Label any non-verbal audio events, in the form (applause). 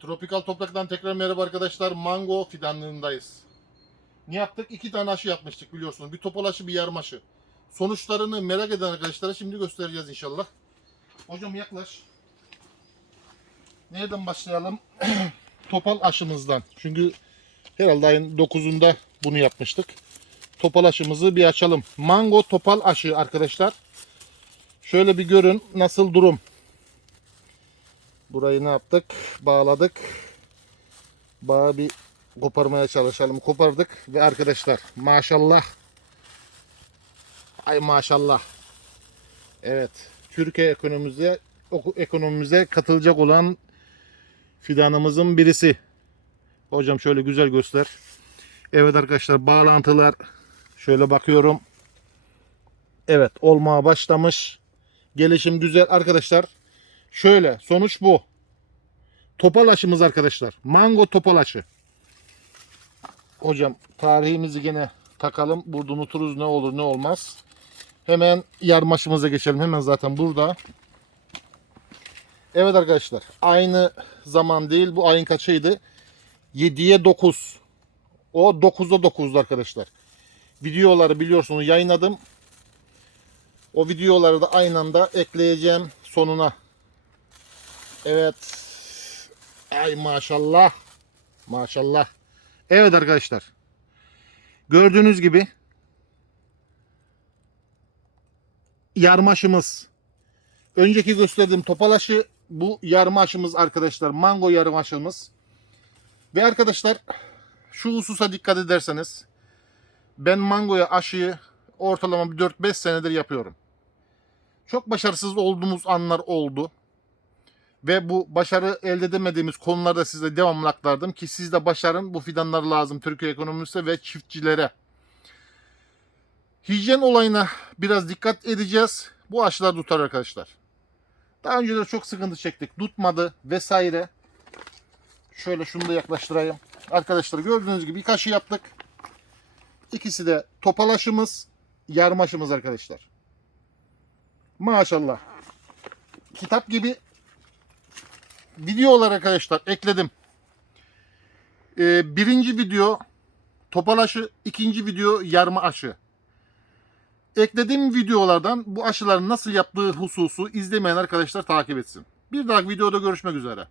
Tropikal Toprak'tan tekrar merhaba arkadaşlar. Mango fidanlığındayız. Ne yaptık? İki tane aşı yapmıştık biliyorsunuz. Bir topal aşı, bir yarım aşı. Sonuçlarını merak eden arkadaşlara şimdi göstereceğiz inşallah. Hocam yaklaş. Nereden başlayalım? (clears throat) topal aşımızdan. Çünkü herhalde ayın 9'unda bunu yapmıştık. Topal aşımızı bir açalım. Mango topal aşı arkadaşlar. Şöyle bir görün nasıl durum. Burayı ne yaptık? Bağladık. Bağı bir koparmaya çalışalım. Kopardık ve arkadaşlar maşallah. Ay maşallah. Evet. Türkiye ekonomimize ekonomimize katılacak olan fidanımızın birisi. Hocam şöyle güzel göster. Evet arkadaşlar bağlantılar şöyle bakıyorum. Evet olmaya başlamış. Gelişim güzel arkadaşlar. Şöyle sonuç bu. Topal aşımız arkadaşlar. Mango topal aşı. Hocam tarihimizi yine takalım. Burada unuturuz ne olur ne olmaz. Hemen yarmaşımıza geçelim. Hemen zaten burada. Evet arkadaşlar. Aynı zaman değil. Bu ayın kaçıydı? 7'ye 9. O 9'da 9'du arkadaşlar. Videoları biliyorsunuz yayınladım. O videoları da aynı anda ekleyeceğim sonuna. Evet. Ay maşallah. Maşallah. Evet arkadaşlar. Gördüğünüz gibi yarmaşımız. Önceki gösterdiğim topalaşı bu yarmaşımız arkadaşlar. Mango yarmaşımız. Ve arkadaşlar şu hususa dikkat ederseniz ben mangoya aşıyı ortalama bir 4-5 senedir yapıyorum. Çok başarısız olduğumuz anlar oldu. Ve bu başarı elde edemediğimiz konularda size devamlı aktardım ki siz de başarın. Bu fidanlar lazım Türkiye ekonomisine ve çiftçilere. Hijyen olayına biraz dikkat edeceğiz. Bu aşılar tutar arkadaşlar. Daha önce de çok sıkıntı çektik. Tutmadı vesaire. Şöyle şunu da yaklaştırayım. Arkadaşlar gördüğünüz gibi ilk aşı yaptık. İkisi de topal aşımız, yarım arkadaşlar. Maşallah. Kitap gibi videolar arkadaşlar ekledim. Ee, birinci video topal aşı, ikinci video yarma aşı. Eklediğim videolardan bu aşıların nasıl yaptığı hususu izlemeyen arkadaşlar takip etsin. Bir dahaki videoda görüşmek üzere.